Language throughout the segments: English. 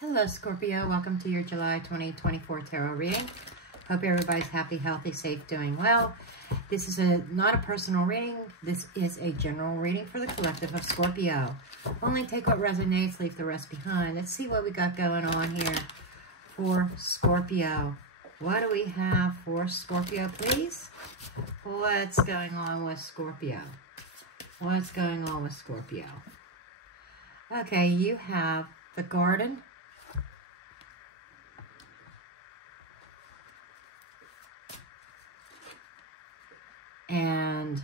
Hello, Scorpio. Welcome to your July 2024 tarot reading. Hope everybody's happy, healthy, safe, doing well. This is not a personal reading. This is a general reading for the collective of Scorpio. Only take what resonates, leave the rest behind. Let's see what we got going on here for Scorpio. What do we have for Scorpio, please? What's going on with Scorpio? What's going on with Scorpio? Okay, you have the Garden. And,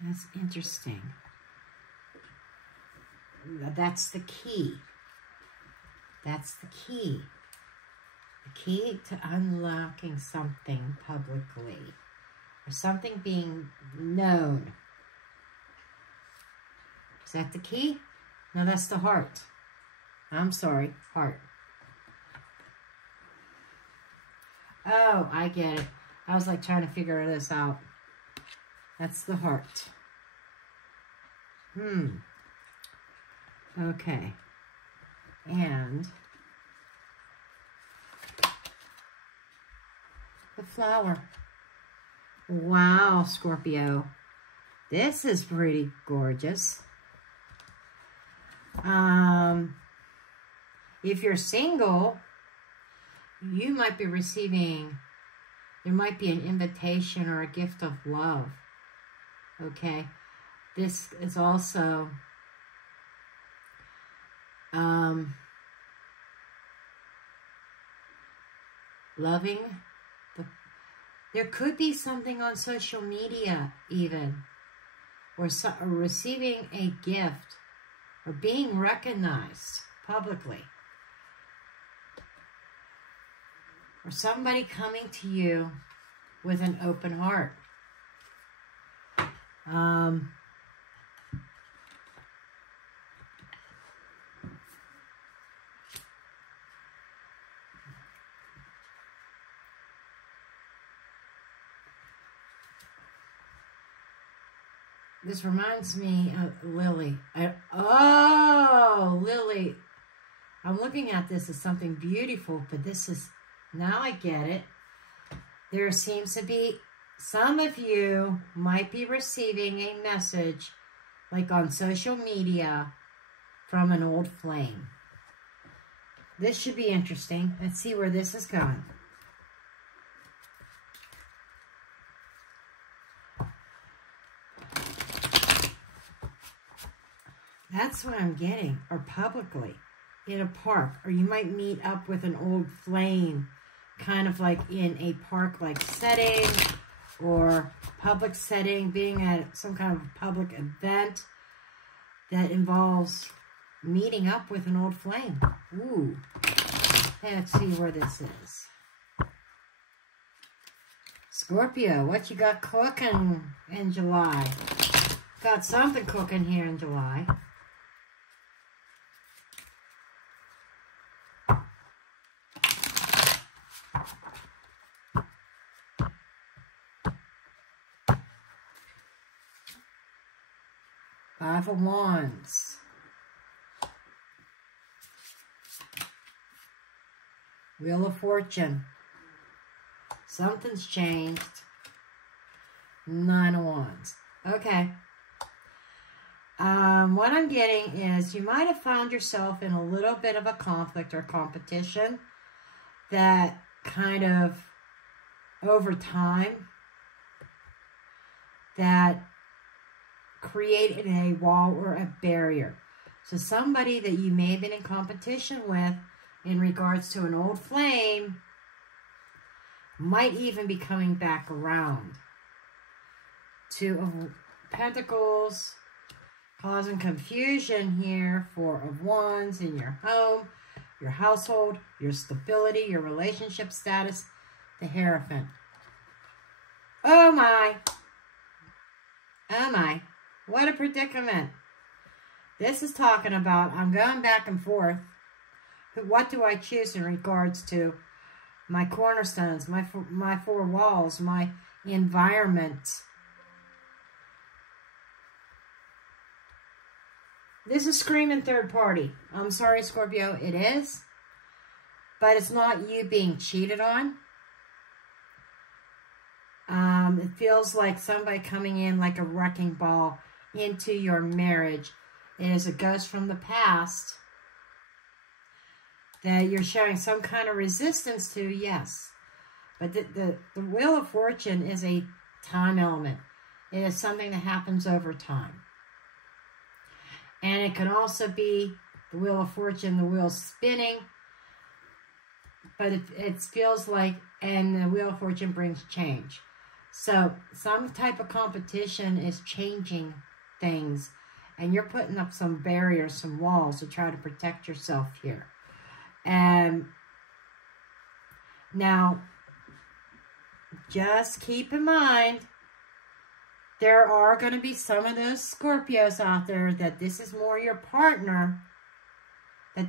that's interesting. That's the key. That's the key. The key to unlocking something publicly, or something being known. Is that the key? No, that's the heart. I'm sorry, heart. Oh, I get it. I was like trying to figure this out. That's the heart. Okay. And the flower. Wow, Scorpio. This is pretty gorgeous. If you're single, you might be receiving, there might be an invitation or a gift of love. Okay. This is also loving. There could be something on social media even, or receiving a gift or being recognized publicly. Or somebody coming to you with an open heart. This reminds me of Lily. Lily. I'm looking at this as something beautiful, but this is... Now I get it. There seems to be, some of you might be receiving a message, like on social media, from an old flame. This should be interesting. Let's see where this is going. That's what I'm getting, or publicly, in a park, or you might meet up with an old flame, kind of like in a park-like setting or public setting, being at some kind of public event that involves meeting up with an old flame. Ooh. Let's see where this is. Scorpio, what you got cooking in July? Got something cooking here in July. Five of Wands. Wheel of Fortune. Something's changed. Nine of Wands. Okay. What I'm getting is you might have found yourself in a little bit of a conflict or competition that kind of, over time, that created a wall or a barrier. So somebody that you may have been in competition with in regards to an old flame might even be coming back around. Two of Pentacles, causing confusion here. Four of Wands in your home, your household, your stability, your relationship status. The Hierophant. Oh my. Oh my. What a predicament. This is talking about, I'm going back and forth. What do I choose in regards to my cornerstones, my four walls, my environment? This is screaming third party. I'm sorry, Scorpio, it is. But it's not you being cheated on. It feels like somebody coming in like a wrecking ball into your marriage. It is a ghost from the past that you're showing some kind of resistance to, yes. But the Wheel of Fortune is a time element. It is something that happens over time. And it can also be the Wheel of Fortune, the wheel spinning. But it feels like, and the Wheel of Fortune brings change. So some type of competition is changing things. And you're putting up some barriers, some walls to try to protect yourself here. And now, just keep in mind, there are going to be some of those Scorpios out there that this is more your partner that's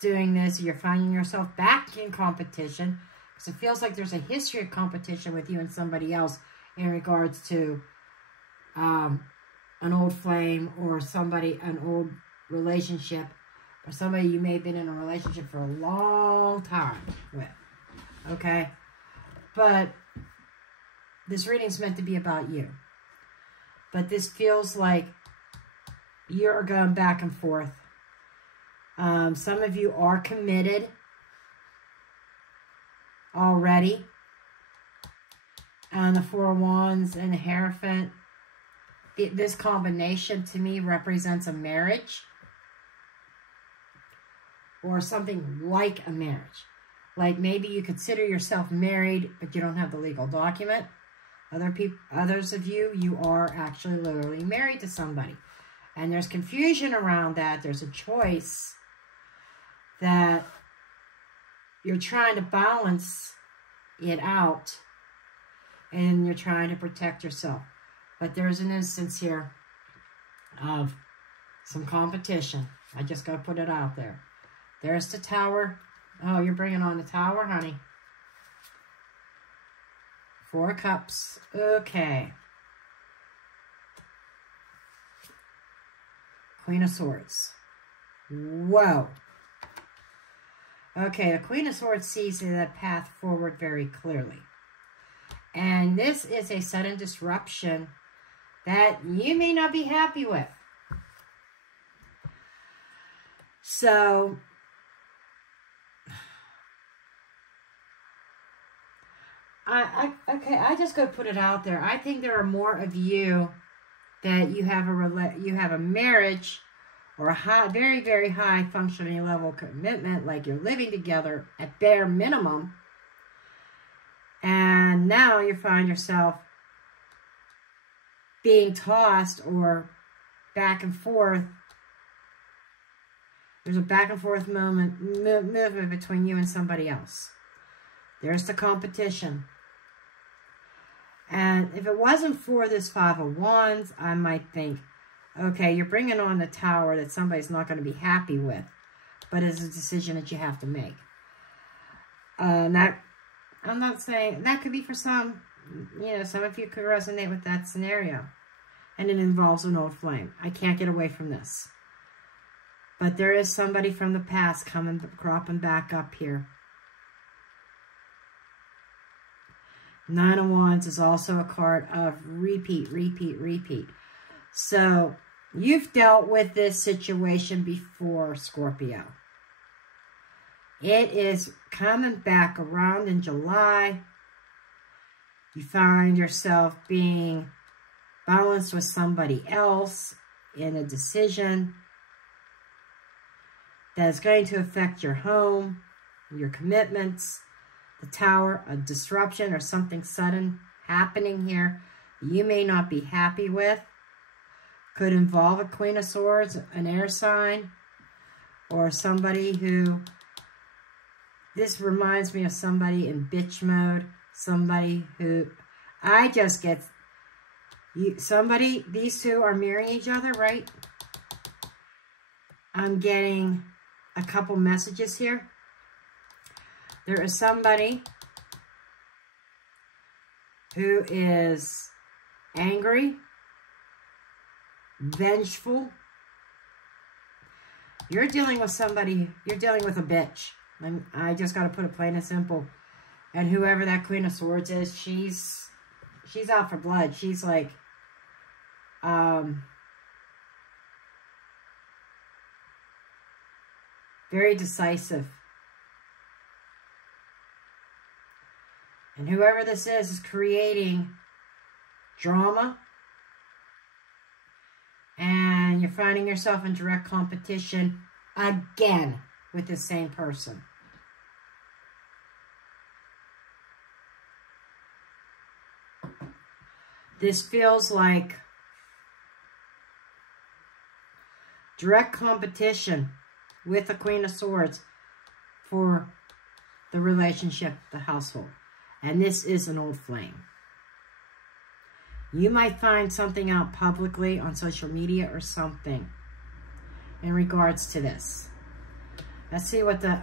doing this. You're finding yourself back in competition because it feels like there's a history of competition with you and somebody else in regards to an old flame or somebody, an old relationship, or somebody you may have been in a relationship for a long time with. Okay? But this reading's meant to be about you. But this feels like you're going back and forth. Some of you are committed already. And the Four of Wands and the Hierophant. This combination to me represents a marriage. Or something like a marriage. Like maybe you consider yourself married, but you don't have the legal document. Others of you, you are actually literally married to somebody. And there's confusion around that. There's a choice that you're trying to balance it out. And you're trying to protect yourself. But there's an instance here of some competition. I just got to put it out there. There's the Tower. Oh, you're bringing on the Tower, honey. Four of Cups. Okay. Queen of Swords. Whoa. Okay, the Queen of Swords sees that path forward very clearly. And this is a sudden disruption that you may not be happy with. So, okay, I just go put it out there. I think there are more of you that you have a marriage or a very, very high functioning level commitment, like you're living together at bare minimum. And now you find yourself being tossed or back and forth. There's a back and forth movement between you and somebody else. There's the competition. And if it wasn't for this Five of Wands, I might think, okay, you're bringing on the Tower that somebody's not going to be happy with. But it's a decision that you have to make. I'm not saying, that could be for some, some of you could resonate with that scenario. And it involves an old flame. I can't get away from this. But there is somebody from the past cropping back up here. Nine of Wands is also a card of repeat, repeat, repeat. So, you've dealt with this situation before, Scorpio. It is coming back around in July. You find yourself being balanced with somebody else in a decision that is going to affect your home, your commitments, the Tower, a disruption or something sudden happening here you may not be happy with. Could involve a Queen of Swords, an air sign, or somebody who, this reminds me of somebody in bitch mode, somebody who, I just get, these two are marrying each other, right? I'm getting a couple messages here. There is somebody who is angry, vengeful, You're dealing with somebody, you're dealing with a bitch. I just got to put it plain and simple. And whoever that Queen of Swords is, she's out for blood. She's like, very decisive. And whoever this is creating drama. And you're finding yourself in direct competition again with the same person. This feels like direct competition with the Queen of Swords for the relationship, the household. And this is an old flame. You might find something out publicly on social media or something in regards to this. Let's see what the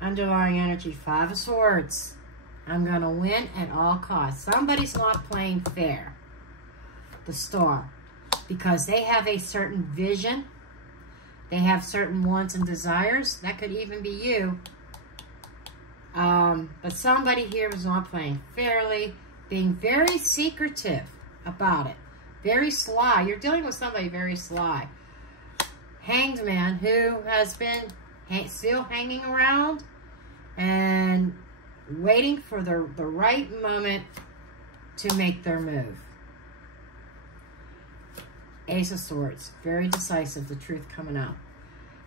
underlying energy. 5 of Swords. I'm going to win at all costs. Somebody's not playing fair. The Star. Because they have a certain vision. They have certain wants and desires. That could even be you. But somebody here is not playing fairly. Being very secretive about it. Very sly. You're dealing with somebody very sly. Hanged Man, who has been still hanging around and waiting for the right moment to make their move. Ace of Swords. Very decisive. The truth coming out.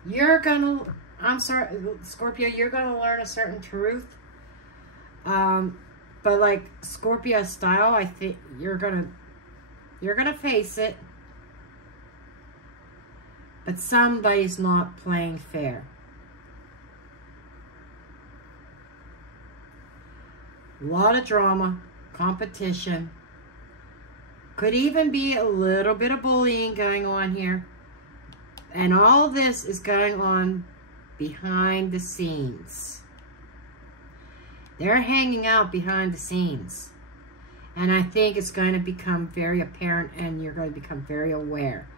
You're going to... I'm sorry, Scorpio, you're going to learn a certain truth. But like Scorpio style, I think you're going to face it. But somebody's not playing fair. A lot of drama, competition. Could even be a little bit of bullying going on here. And all this is going on behind the scenes. They're hanging out behind the scenes. And I think it's going to become very apparent and you're going to become very aware.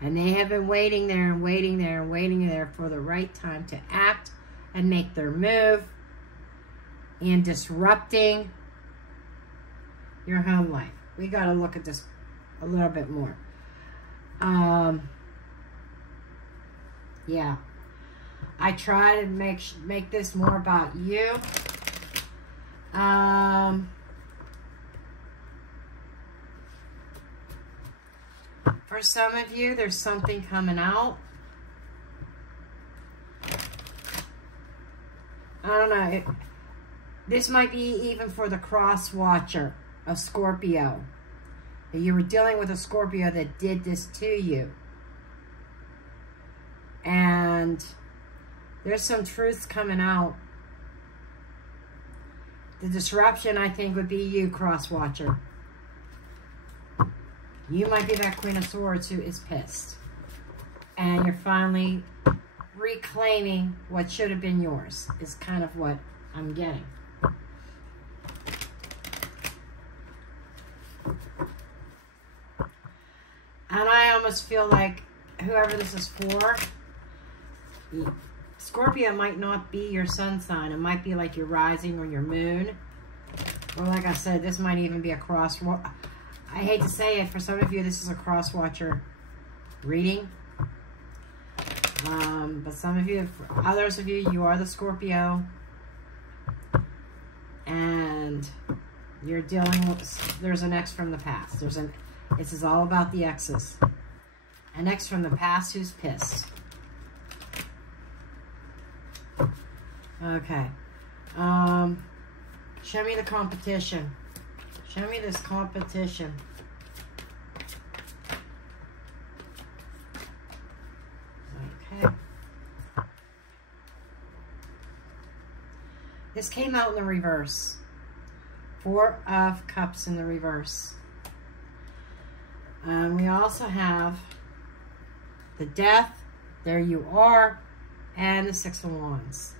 And they have been waiting there and waiting there and waiting there for the right time to act and make their move and disrupting your home life. We got to look at this a little bit more. Yeah. I try to make this more about you. For some of you, there's something coming out. I don't know. This might be even for the cross watcher, a Scorpio. You were dealing with a Scorpio that did this to you. And there's some truths coming out. The disruption, I think, would be you, cross watcher. You might be that Queen of Swords who is pissed. And you're finally reclaiming what should have been yours, is kind of what I'm getting. And I almost feel like whoever this is for, Scorpio might not be your sun sign. It might be like your rising or your moon. Or like I said, this might even be a cross. I hate to say it, for some of you, this is a cross watcher reading. But some of you, for others of you, you are the Scorpio. And you're dealing with, there's an ex from the past. This is all about the exes. An ex from the past who's pissed. Okay. Show me the competition. Show me this competition. Okay. This came out in the reverse. 4 of Cups in the reverse. We also have the Death, there you are, and the 6 of Wands.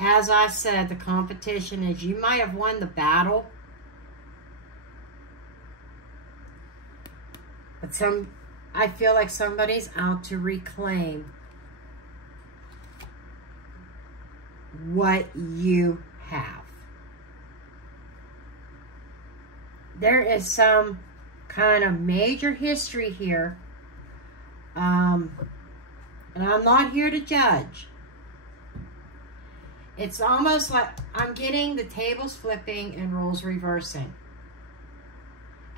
As I said, the competition is you might have won the battle, But I feel like somebody's out to reclaim what you have. There is some kind of major history here. And I'm not here to judge. It's almost like I'm getting the tables flipping and roles reversing.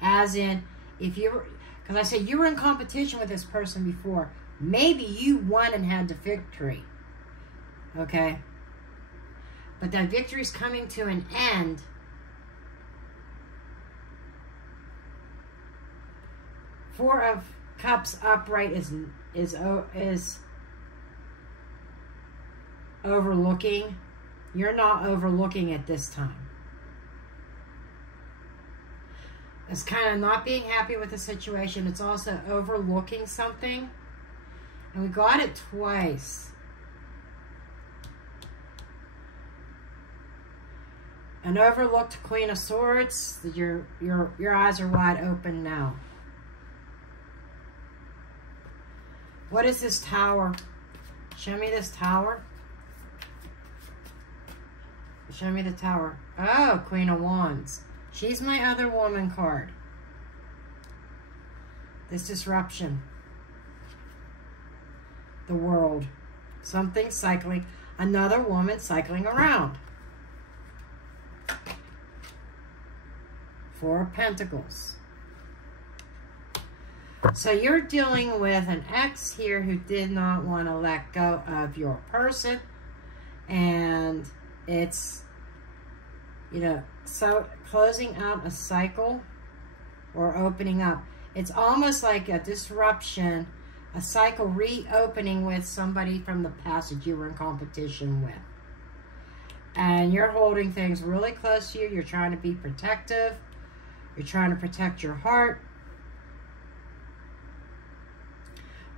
As in, if you were, because I said you were in competition with this person before. Maybe you won and had the victory. Okay? But that victory is coming to an end. Four of Cups upright is overlooking. You're not overlooking at this time. It's kind of not being happy with the situation. It's also overlooking something. And we got it twice. An overlooked Queen of Swords. Your eyes are wide open now. What is this Tower? Show me this Tower. Show me the Tower. Oh, Queen of Wands. She's my other woman card. This disruption. The World. Something cycling. Another woman cycling around. Four of Pentacles. So you're dealing with an ex here who did not want to let go of your person. And it's, you know, so closing out a cycle or opening up. It's almost like a disruption, a cycle reopening with somebody from the past that you were in competition with. And you're holding things really close to you. You're trying to be protective. You're trying to protect your heart.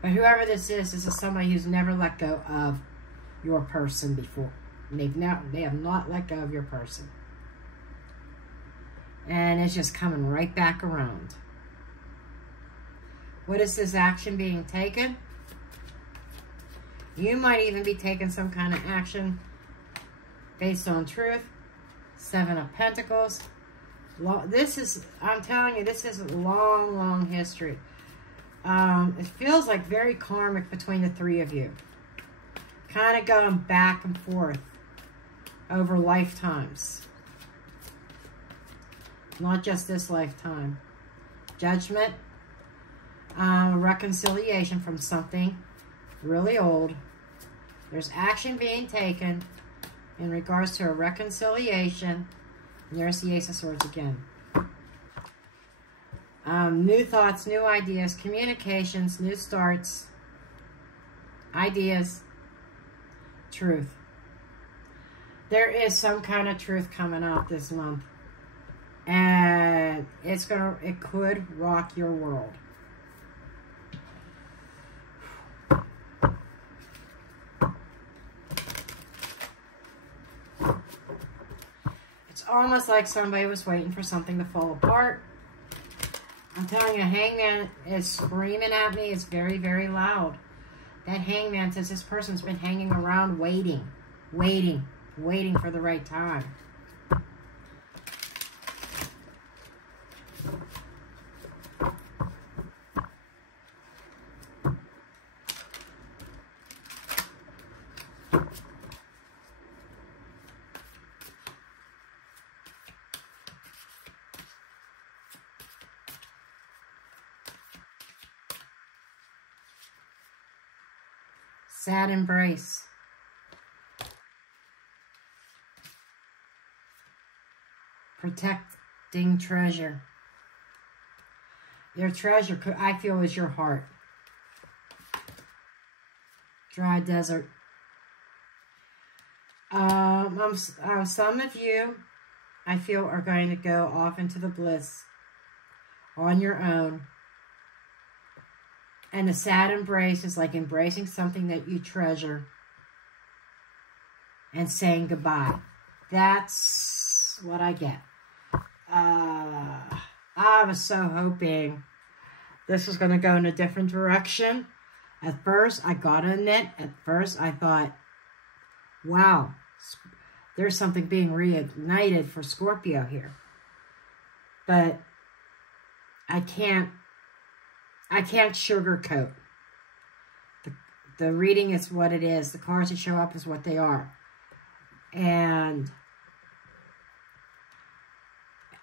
But whoever this is somebody who's never let go of your person before. They have not let go of your person. And it's just coming right back around. What is this action being taken? You might even be taking some kind of action based on truth. Seven of Pentacles. This is, I'm telling you, this is a long, long history. It feels like very karmic between the three of you. Kind of going back and forth over lifetimes. Not just this lifetime. Judgment. Reconciliation from something really old. There's action being taken in regards to a reconciliation. And there's the Ace of Swords again. New thoughts, new ideas, communications, new starts, ideas, truth. There is some kind of truth coming out this month. And it could rock your world. It's almost like somebody was waiting for something to fall apart. I'm telling you, Hangman is screaming at me. It's very, very loud. That Hangman says this person's been hanging around waiting for the right time. Sad embrace. Protecting treasure. Your treasure, I feel, is your heart. Dry desert. Some of you, I feel, are going to go off into the bliss on your own. And a sad embrace is like embracing something that you treasure and saying goodbye. That's what I get. I was so hoping this was going to go in a different direction. At first, I gotta admit, at first I thought, wow, there's something being reignited for Scorpio here. But I can't sugarcoat. The reading is what it is. The cards that show up is what they are. And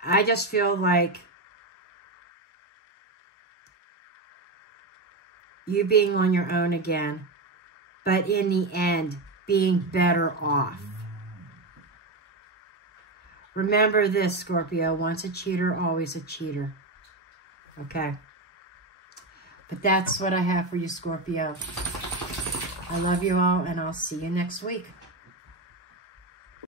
I just feel like you being on your own again, but in the end, being better off. Remember this, Scorpio, once a cheater, always a cheater. Okay? But that's what I have for you, Scorpio. I love you all, and I'll see you next week.